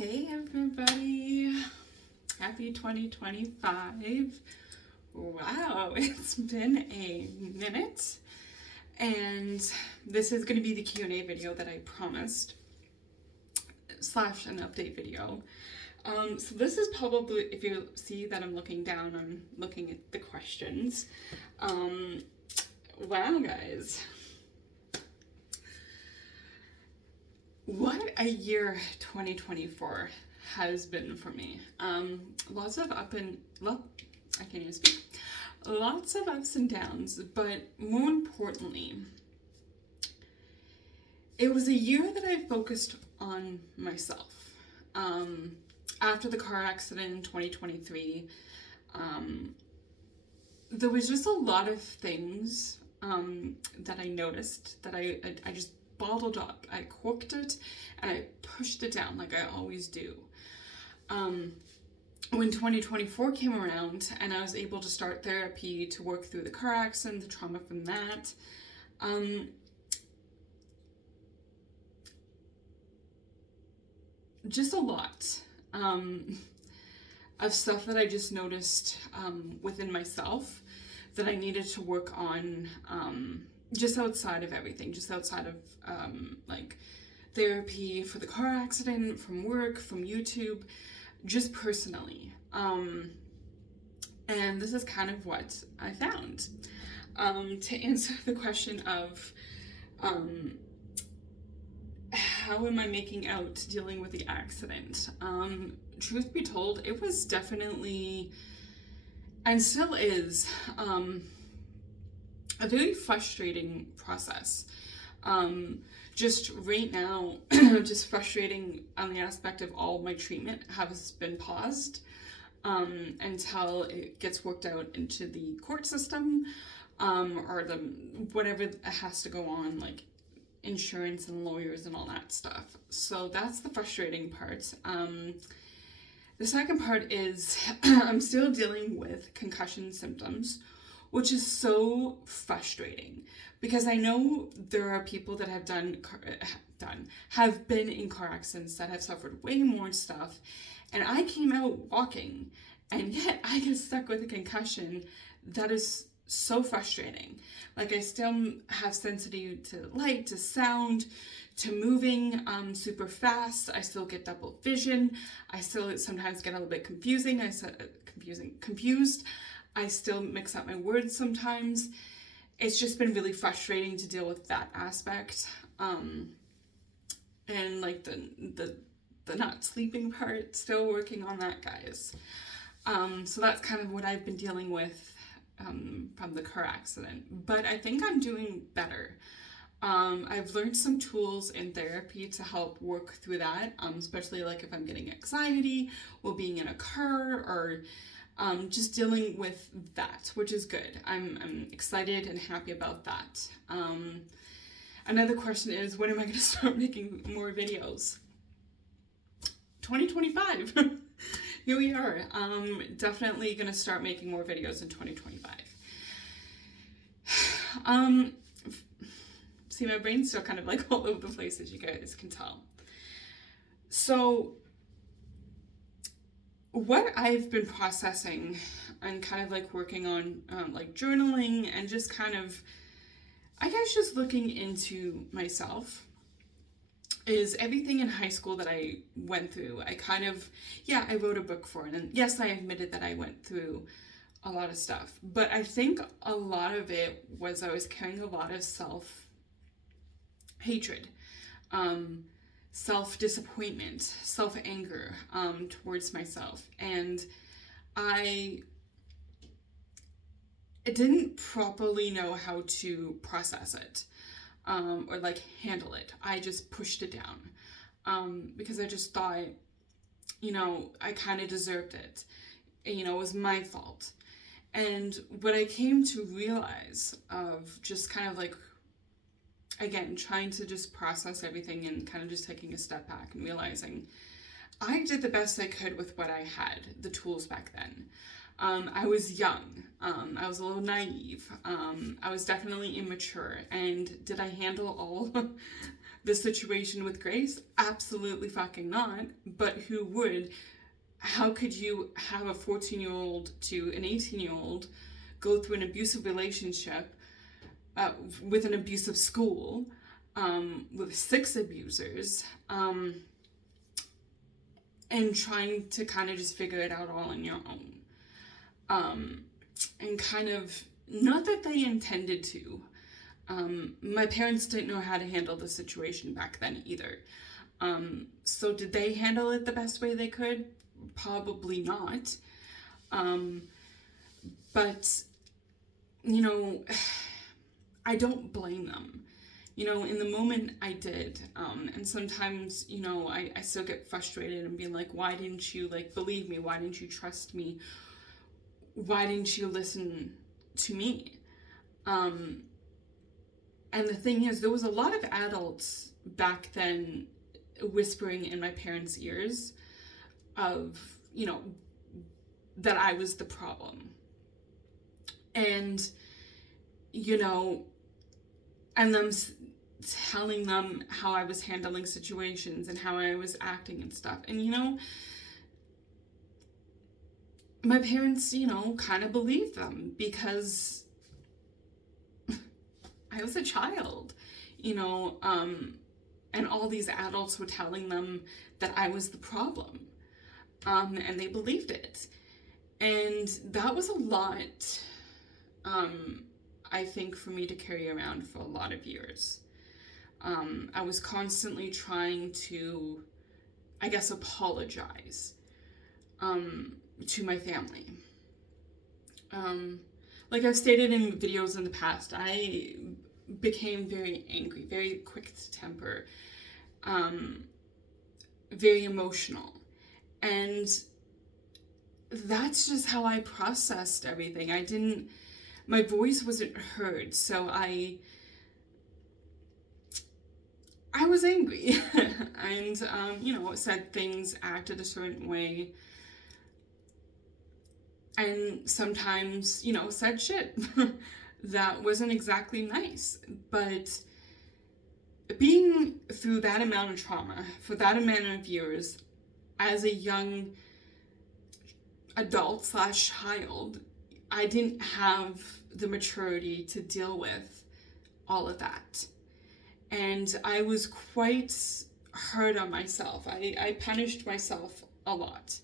Hey everybody, happy 2025. Wow, it's been a minute, and this is going to be the Q&A video that I promised, slash an update video. So this is probably, if you see that I'm looking down, I'm looking at the questions. Wow guys. What a year 2024 has been for me. Lots of I can't even speak. Lots of ups and downs, but more importantly, it was a year that I focused on myself. After the car accident in 2023, there was just a lot of things that I noticed that I just bottled up. I corked it and I pushed it down like I always do. When 2024 came around and I was able to start therapy to work through the car accident, the trauma from that, just a lot of stuff that I just noticed within myself that I needed to work on, just outside of everything, just outside of like therapy for the car accident, from work, from YouTube, just personally. And this is kind of what I found. To answer the question of how am I making out dealing with the accident? Truth be told, it was definitely, and still is, a very frustrating process. Just right now, just frustrating on the aspect of all my treatment has been paused until it gets worked out into the court system, or the whatever has to go on, like insurance and lawyers and all that stuff. So that's the frustrating part. The second part is I'm still dealing with concussion symptoms, which is so frustrating because I know there are people that have have been in car accidents that have suffered way more stuff, and I came out walking, and yet I get stuck with a concussion. That is so frustrating. Like, I still have sensitivity to light, to sound, to moving super fast. I still get double vision. I still sometimes get a little bit confused. I still mix up my words sometimes. It's just been really frustrating to deal with that aspect. And like the not sleeping part, still working on that, guys. So that's kind of what I've been dealing with from the car accident. But I think I'm doing better. I've learned some tools in therapy to help work through that, especially like if I'm getting anxiety while being in a car, or just dealing with that, which is good. I'm excited and happy about that. Another question is, when am I going to start making more videos? 2025. Here we are. Definitely going to start making more videos in 2025. See, my brain's still kind of like all over the place, as you guys can tell. So what I've been processing and kind of like working on, like journaling and just kind of, I guess, just looking into myself, is everything in high school that I went through. I kind of, I wrote a book for it. And yes, I admitted that I went through a lot of stuff. But I think a lot of it was I was carrying a lot of self-hatred, self-disappointment, self-anger towards myself. And I didn't properly know how to process it. Or like handle it. I just pushed it down because I just thought, I kind of deserved it. It was my fault. And what I came to realize of just kind of like, again, trying to just process everything and kind of just taking a step back and realizing I did the best I could with what I had, the tools back then. I was young. I was a little naive. I was definitely immature. And did I handle all the situation with Grace? Absolutely fucking not. But who would? How could you have a 14-year-old to an 18-year-old go through an abusive relationship with an abusive school, with 6 abusers, and trying to kind of just figure it out all on your own? And kind of, not that they intended to. My parents didn't know how to handle the situation back then either. So did they handle it the best way they could? Probably not. But, you know, I don't blame them. You know, in the moment I did. And sometimes, you know, I still get frustrated and being like, why didn't you, like, believe me? Why didn't you trust me? Why didn't you listen to me? And the thing is, there was a lot of adults back then whispering in my parents' ears of, you know, that I was the problem. And, you know, and them telling them how I was handling situations and how I was acting and stuff. And, you know, my parents, you know, kind of believed them because I was a child, you know, and all these adults were telling them that I was the problem, and they believed it. And that was a lot, I think, for me to carry around for a lot of years. I was constantly trying to, I guess, apologize to my family. Like I've stated in videos in the past, I became very angry, very quick to temper, very emotional. And that's just how I processed everything. My voice wasn't heard, so I was angry and, you know, said things, acted a certain way, and sometimes, you know, said shit that wasn't exactly nice. But being through that amount of trauma for that amount of years as a young adult / child, I didn't have the maturity to deal with all of that. And I was quite hard on myself. I punished myself a lot.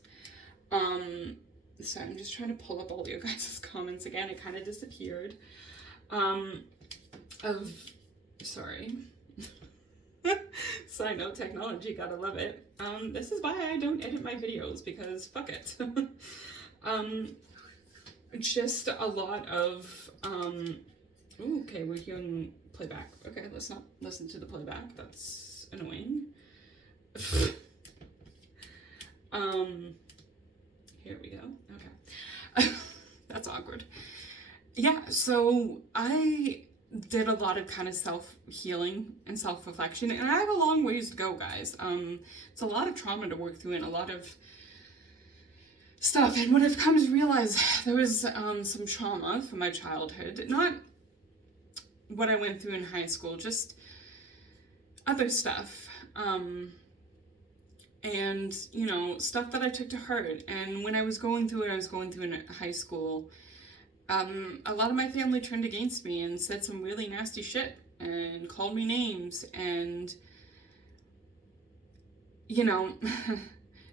So I'm just trying to pull up all your guys' comments again. It kind of disappeared. Sorry. Side note, technology, gotta love it. This is why I don't edit my videos, because fuck it. Just a lot of, ooh, okay, we're hearing playback. Okay, let's not listen to the playback. That's annoying. Here we go. Okay. That's awkward. Yeah, so I did a lot of kind of self-healing and self-reflection, and I have a long ways to go, guys. It's a lot of trauma to work through and a lot of stuff. And what I've come to realize, there was some trauma from my childhood. Not what I went through in high school, just other stuff. And, you know, stuff that I took to heart. And when I was going through it, I was going through in high school. A lot of my family turned against me and said some really nasty shit and called me names. And, you know,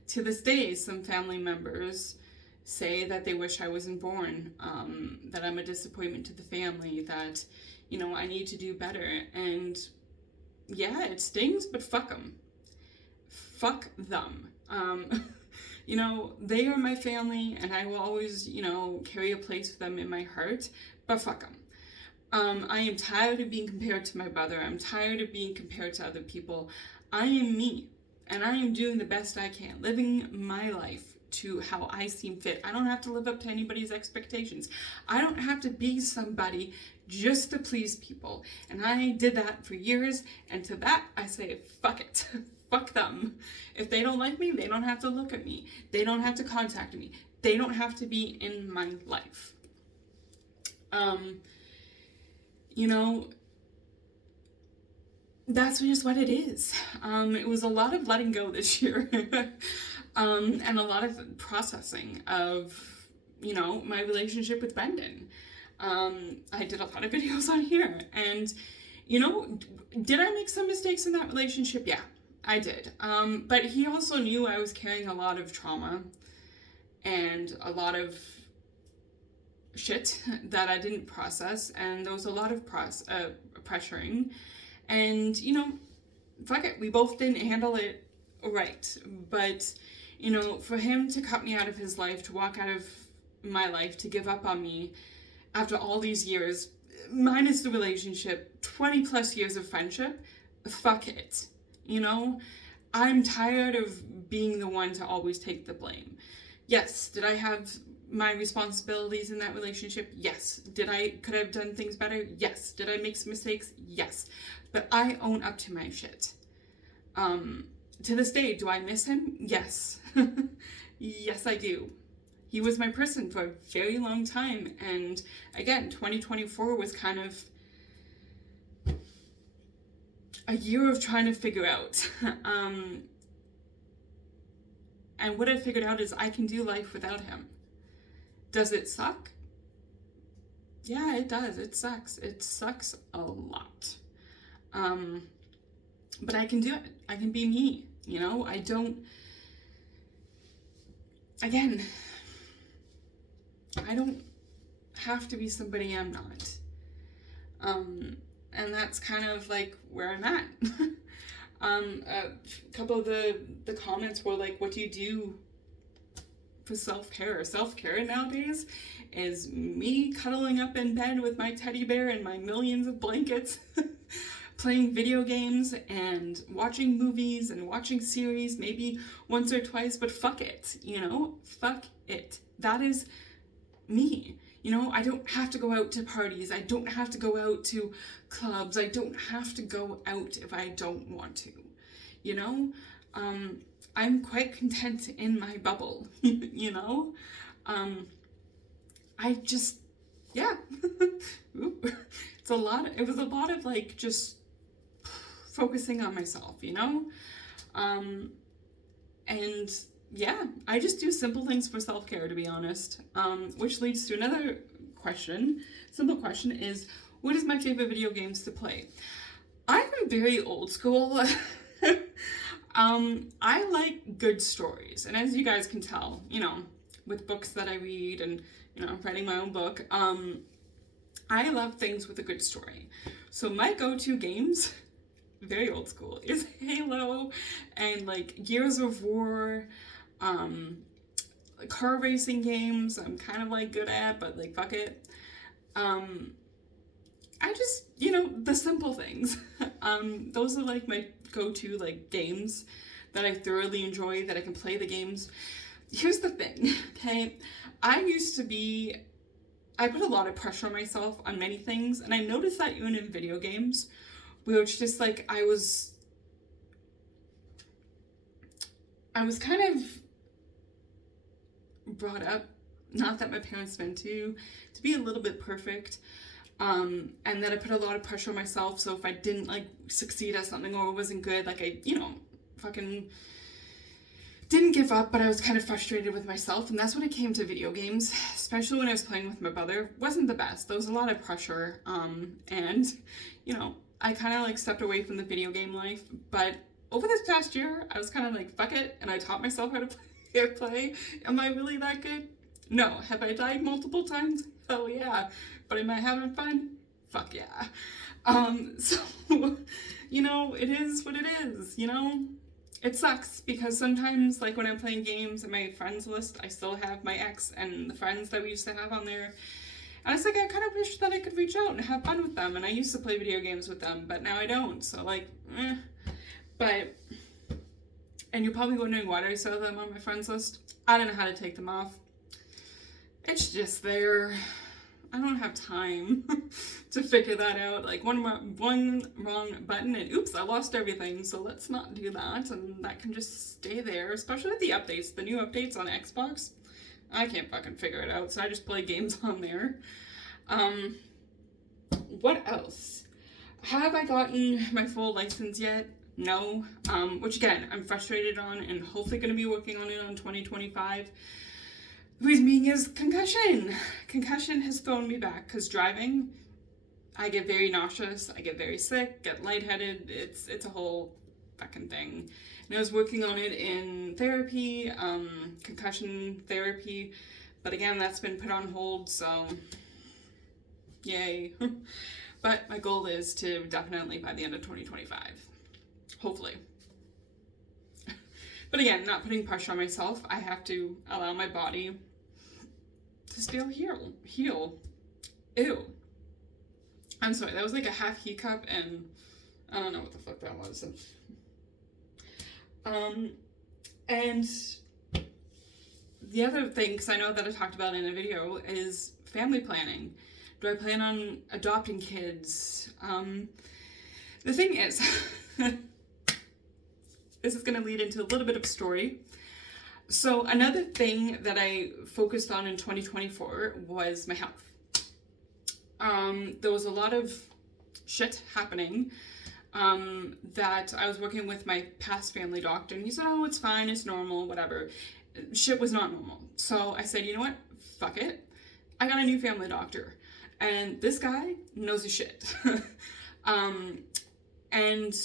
to this day, some family members say that they wish I wasn't born, that I'm a disappointment to the family, that, you know, I need to do better. And yeah, it stings, but fuck them. Fuck them. You know, they are my family, and I will always, you know, carry a place for them in my heart, but fuck them. I am tired of being compared to my brother. I'm tired of being compared to other people. I am me, and I am doing the best I can, living my life to how I seem fit. I don't have to live up to anybody's expectations. I don't have to be somebody just to please people. And I did that for years, and to that I say, fuck it. Fuck them. If they don't like me, they don't have to look at me. They don't have to contact me. They don't have to be in my life. You know, that's just what it is. It was a lot of letting go this year. And a lot of processing of, my relationship with Brendan. I did a lot of videos on here, and, did I make some mistakes in that relationship? Yeah, I did. But he also knew I was carrying a lot of trauma and a lot of shit that I didn't process, and there was a lot of pressuring, and fuck it, we both didn't handle it right. But for him to cut me out of his life, to walk out of my life, to give up on me after all these years, minus the relationship, 20 plus years of friendship, fuck it. I'm tired of being the one to always take the blame. Yes, did I have my responsibilities in that relationship? Yes. Could I have done things better? Yes. Did I make some mistakes? Yes. But I own up to my shit. To this day, do I miss him? Yes. Yes, I do. He was my person for a very long time. And again, 2024 was kind of a year of trying to figure out. And what I figured out is I can do life without him. Does it suck? Yeah, it does. It sucks. It sucks a lot. But I can do it. I can be me. I don't have to be somebody I'm not. And that's kind of like where I'm at. A couple of the comments were like, what do you do for self-care? Self-care nowadays is me cuddling up in bed with my teddy bear and my millions of blankets, playing video games and watching movies and watching series, maybe once or twice, but fuck it, fuck it. That is me. I don't have to go out to parties. I don't have to go out to clubs. I don't have to go out if I don't want to. I'm quite content in my bubble, I just, yeah. It was a lot of like just focusing on myself, and yeah, I just do simple things for self-care, to be honest, which leads to another question. Simple question is, what is my favorite video games to play? I'm very old school. I like good stories, and as you guys can tell, with books that I read and, writing my own book, I love things with a good story. So my go-to games, very old school, is Halo and like Gears of War, car racing games I'm kind of like good at, but like fuck it. I just, the simple things. Those are like my go-to like games that I thoroughly enjoy, that I can play the games. Here's the thing, okay? I put a lot of pressure on myself on many things, and I noticed that even in video games, where it's just like I was kind of brought up, not that my parents meant to be a little bit perfect, and that I put a lot of pressure on myself. So if I didn't like succeed at something or it wasn't good, like I, fucking didn't give up, but I was kind of frustrated with myself. And that's when it came to video games, especially when I was playing with my brother. Wasn't the best. There was a lot of pressure, and I kind of like stepped away from the video game life. But over this past year, I was kind of like, fuck it, and I taught myself how to play. Am I really that good? No. Have I died multiple times? Hell yeah. But am I having fun? Fuck yeah. So, it is what it is, It sucks because sometimes, like, when I'm playing games in my friends list, I still have my ex and the friends that we used to have on there. And it's like, I kind of wish that I could reach out and have fun with them. And I used to play video games with them, but now I don't. So, like, But, and you're probably wondering why I saw them on my friends list. I don't know how to take them off. It's just there. I don't have time to figure that out. Like one wrong button and oops, I lost everything. So let's not do that. And that can just stay there, especially with the updates, the new updates on Xbox. I can't fucking figure it out. So I just play games on there. What else? Have I gotten my full license yet? No. Which again, I'm frustrated on and hopefully going to be working on it on 2025. The reason being is concussion. Concussion has thrown me back because driving, I get very nauseous, I get very sick, get lightheaded. It's a whole fucking thing. And I was working on it in therapy, concussion therapy, but again, that's been put on hold, so yay. But my goal is to definitely by the end of 2025. Hopefully. But again, not putting pressure on myself. I have to allow my body to still heal. Ew. I'm sorry, that was like a half hiccup and I don't know what the fuck that was. And the other thing, because I know that I talked about in a video, is family planning. Do I plan on adopting kids? The thing is, this is going to lead into a little bit of a story. So another thing that I focused on in 2024 was my health. There was a lot of shit happening that I was working with my past family doctor, and he said, oh, it's fine, it's normal, whatever. Shit was not normal. So I said, you know what? Fuck it. I got a new family doctor. And this guy knows his shit. And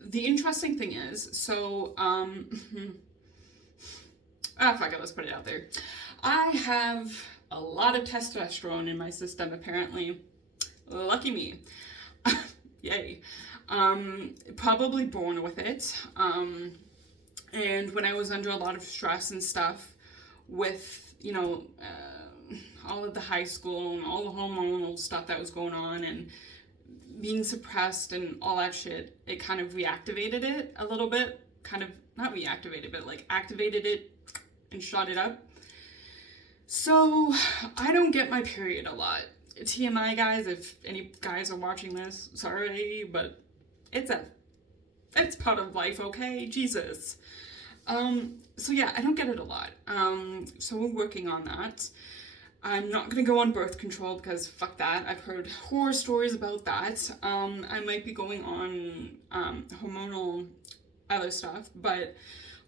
the interesting thing is, so, fuck it, let's put it out there. I have a lot of testosterone in my system, apparently. Lucky me. Yay. Probably born with it. And when I was under a lot of stress and stuff with, you know, all of the high school and all the hormonal stuff that was going on and being suppressed and all that shit, it kind of reactivated it a little bit. Kind of, not reactivated, but like activated it and shot it up. So I don't get my period a lot. TMI, guys, if any guys are watching this, sorry, but it's part of life, okay? Jesus. So yeah, I don't get it a lot. So we're working on that. I'm not gonna go on birth control because fuck that. I've heard horror stories about that. I might be going on hormonal other stuff, but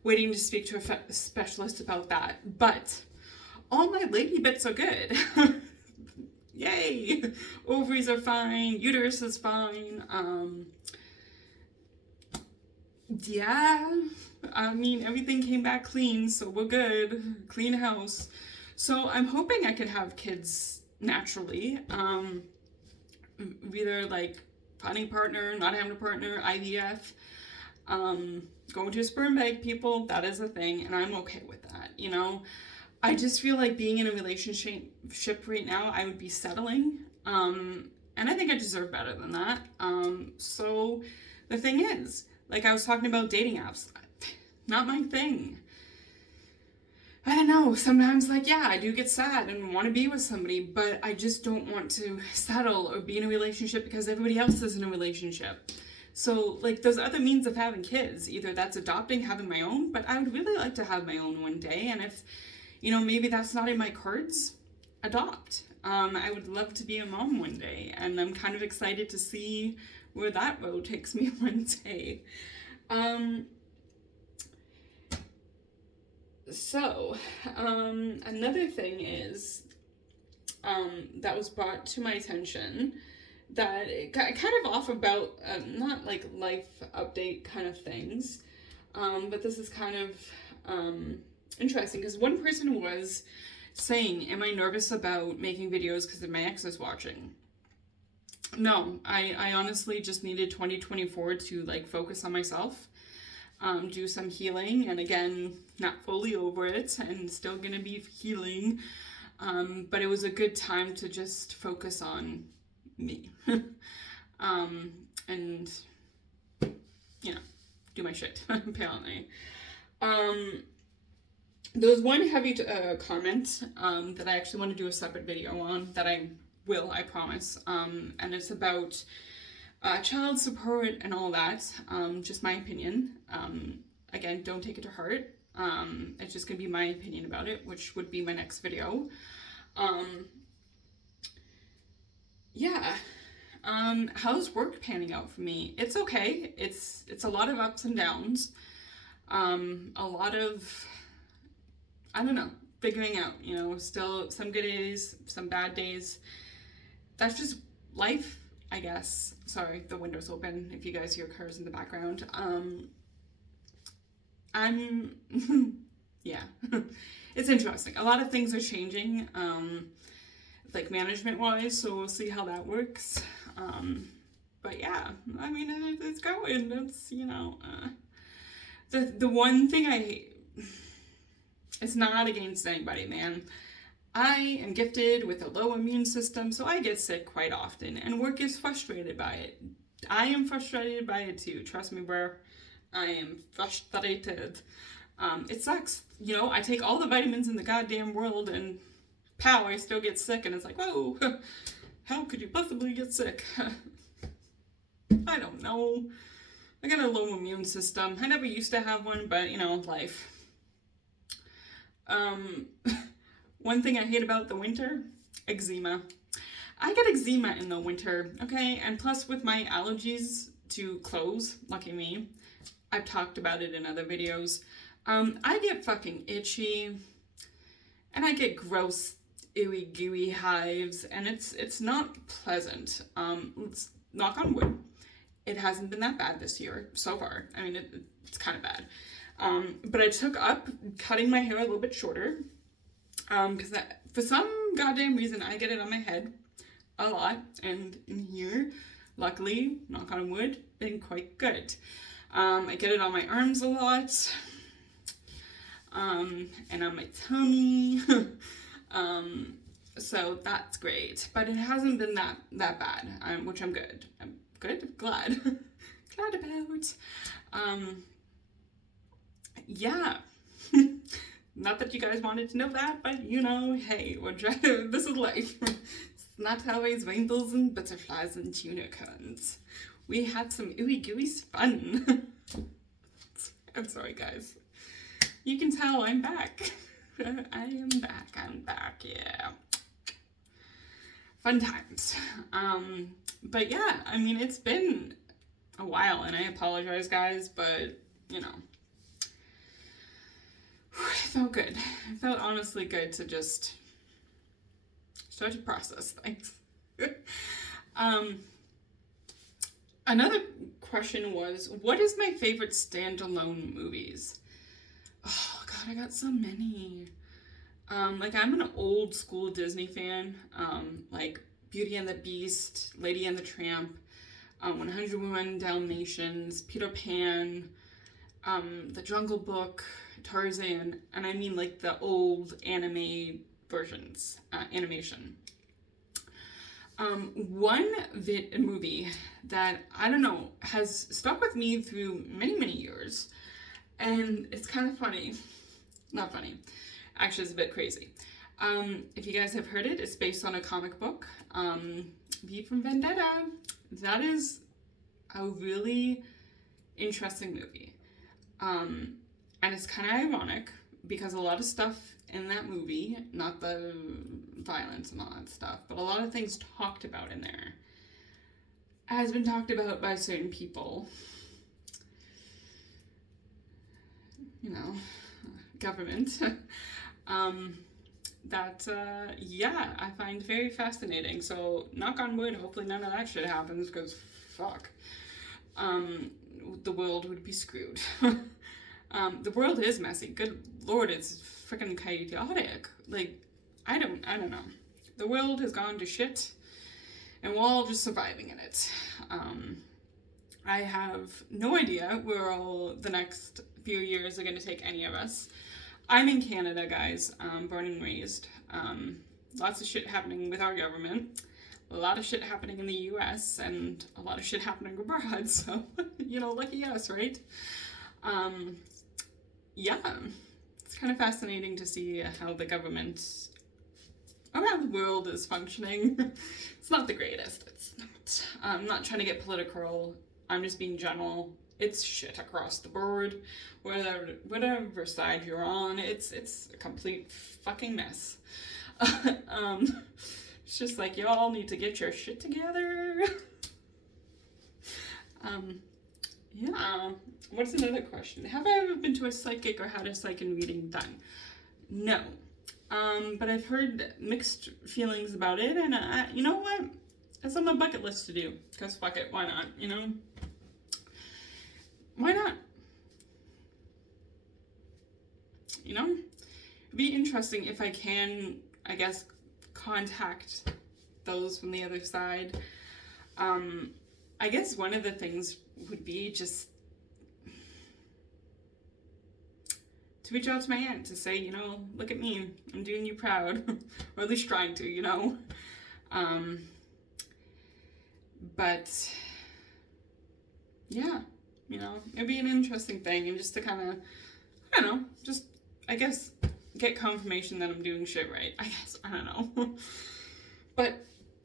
waiting to speak to a specialist about that. But all my lady bits are good. Yay! Ovaries are fine, uterus is fine. Yeah, I mean, everything came back clean, so we're good. Clean house. So I'm hoping I could have kids naturally. Either like finding a partner, not having a partner, IVF, going to a sperm bank, people, that is a thing, and I'm okay with that, you know? I just feel like being in a relationship right now, I would be settling, and I think I deserve better than that. So the thing is, like I was talking about dating apps, not my thing. I don't know, sometimes like, yeah, I do get sad and want to be with somebody, but I just don't want to settle or be in a relationship because everybody else is in a relationship. So like there's other means of having kids, either that's adopting, having my own, but I would really like to have my own one day. And if, you know, maybe that's not in my cards, adopt. I would love to be a mom one day, and I'm kind of excited to see where that road takes me one day. So, another thing is, that was brought to my attention that it kind of off about, not like life update kind of things, but this is kind of, interesting because one person was saying, am I nervous about making videos because my ex is watching? No, I honestly just needed 2024 to like focus on myself. Do some healing, and again, not fully over it and still gonna be healing, but it was a good time to just focus on me. And you know, do my shit apparently. There was one heavy comment that I actually want to do a separate video on, that I will, I promise, and it's about child support and all that. Just my opinion. Again, don't take it to heart. It's just gonna be my opinion about it, which would be my next video. Yeah. How's work panning out for me? It's okay. It's a lot of ups and downs. A lot of, I don't know, figuring out, still some good days, some bad days. That's just life, I guess. Sorry, the window's open if you guys hear cars in the background. I'm, yeah, it's interesting. A lot of things are changing, like management wise, so we'll see how that works. But yeah, I mean, it's going. It's, the one thing I hate, it's not against anybody, man. I am gifted with a low immune system, so I get sick quite often, and work is frustrated by it. I am frustrated by it too. Trust me, bro. I am frustrated. It sucks. I take all the vitamins in the goddamn world, and pow, I still get sick, and it's like, whoa, how could you possibly get sick? I don't know. I got a low immune system. I never used to have one, but, life. One thing I hate about the winter, eczema. I get eczema in the winter, okay? And plus with my allergies to clothes, lucky me, I've talked about it in other videos, I get fucking itchy, and I get gross, ooey gooey hives, and it's not pleasant. Let's knock on wood. It hasn't been that bad this year, so far. I mean, it's kind of bad. But I took up cutting my hair a little bit shorter, because for some goddamn reason I get it on my head a lot, and in here, luckily, knock on wood, been quite good. I get it on my arms a lot, and on my tummy, so that's great, but it hasn't been that bad, which I'm good. I'm good, glad about. Yeah. Not that you guys wanted to know that, but hey, this is life. It's not always rainbows and butterflies and unicorns. We had some ooey gooey fun. I'm sorry, guys. You can tell I'm back. I'm back, yeah. Fun times. But yeah, I mean, it's been a while, and I apologize, guys, but, it felt good. It felt honestly good to just start to process things. Another question was, what is my favorite standalone movies? Oh god, I got so many. I'm an old school Disney fan. Like Beauty and the Beast, Lady and the Tramp, 101 Dalmatians, Peter Pan, The Jungle Book, Tarzan, and I mean like the old anime versions, animation. One movie that, I don't know, has stuck with me through many, many years, and it's kind of funny. Not funny. Actually, it's a bit crazy. If you guys have heard it, it's based on a comic book, V for Vendetta. That is a really interesting movie. And it's kind of ironic because a lot of stuff in that movie, not the violence and all that stuff, but a lot of things talked about in there has been talked about by certain people. Government. Yeah, I find very fascinating. So, knock on wood, hopefully none of that shit happens, because fuck. The world would be screwed. The world is messy. Good lord, it's freaking chaotic. I don't know. The world has gone to shit, and we're all just surviving in it. I have no idea where all the next few years are going to take any of us. I'm in Canada, guys, born and raised. Lots of shit happening with our government. A lot of shit happening in the US, and a lot of shit happening abroad, so, lucky us, right? Yeah, it's kind of fascinating to see how the government around the world is functioning. It's not the greatest. It's not. I'm not trying to get political. I'm just being general. It's shit across the board. Whatever side you're on, it's a complete fucking mess. It's just like, y'all need to get your shit together. Yeah. What's another question? Have I ever been to a psychic or had a psychic reading done? No. But I've heard mixed feelings about it, and you know what? It's on my bucket list to do, because fuck it, why not, you know? Why not? You know? It'd be interesting if I can, I guess, contact those from the other side. I guess one of the things would be just to reach out to my aunt to say, you know, look at me, I'm doing you proud, or at least trying to, you know. But yeah, you know, it'd be an interesting thing, and just to kind of, I don't know, just, I guess, get confirmation that I'm doing shit right. I guess, I don't know. But,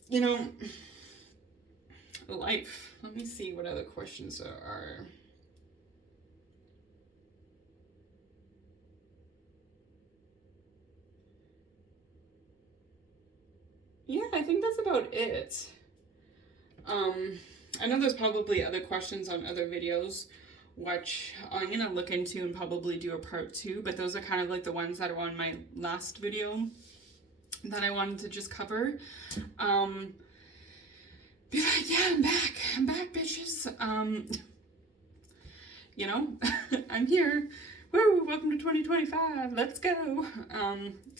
you know, life. Let me see what other questions are. Yeah, I think that's about it. I know there's probably other questions on other videos, which I'm going to look into and probably do a part 2, but those are kind of like the ones that are on my last video that I wanted to just cover. Be like, yeah, I'm back, bitches. You know, I'm here. Woo, welcome to 2025, let's go.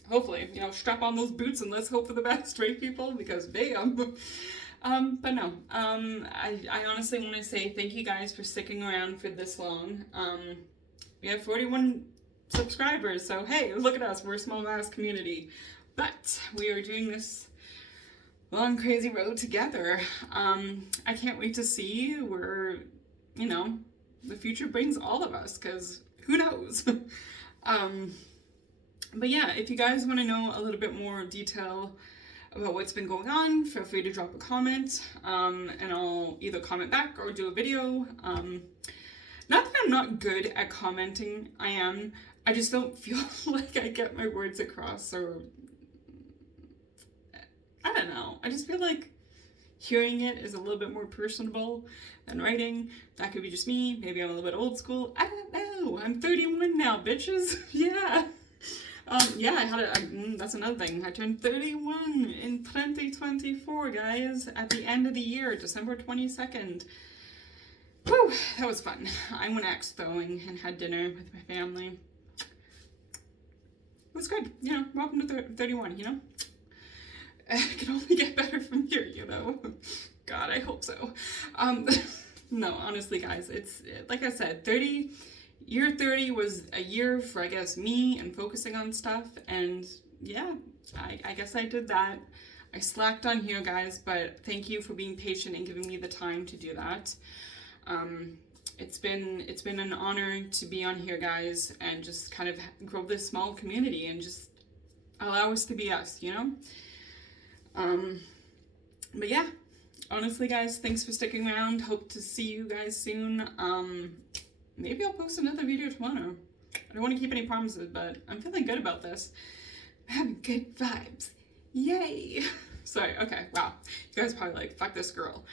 Hopefully, you know, strap on those boots and let's hope for the best, right, people? Because damn. But no, I honestly want to say thank you guys for sticking around for this long. We have 41 subscribers, so hey, look at us, we're a small ass community. But we are doing this long, crazy road together. I can't wait to see where, you know, the future brings all of us, because who knows? But yeah, if you guys want to know a little bit more detail about what's been going on, feel free to drop a comment, and I'll either comment back or do a video. Not that I'm not good at commenting, I am. I just don't feel like I get my words across, or I don't know. I just feel like hearing it is a little bit more personable than writing. That could be just me. Maybe I'm a little bit old school. I don't know. I'm 31 now, bitches. Yeah. Yeah, I had that's another thing. I turned 31 in 2024, guys, at the end of the year, December 22nd. Whew, that was fun. I went axe throwing and had dinner with my family. It was good. You know, welcome to 31, you know? It can only get better from here, you know? God, I hope so. No, honestly, guys, it's, like I said, year 30 was a year for, I guess, me and focusing on stuff, and yeah, I guess I did that. I slacked on here, guys, but thank you for being patient and giving me the time to do that. It's been an honor to be on here, guys, and just kind of grow this small community and just allow us to be us, you know? But yeah, honestly, guys, thanks for sticking around. Hope to see you guys soon. Maybe I'll post another video tomorrow. I don't want to keep any promises, but I'm feeling good about this. I'm having good vibes. Yay! Sorry, okay, wow. You guys are probably like, fuck this girl.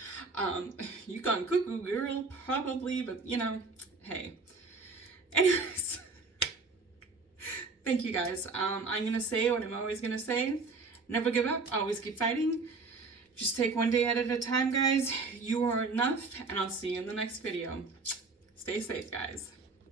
You gone cuckoo, girl, probably, but you know, hey. Anyways, thank you guys. I'm gonna say what I'm always gonna say. Never give up, always keep fighting. Just take one day at a time, guys. You are enough, and I'll see you in the next video. Stay safe, guys.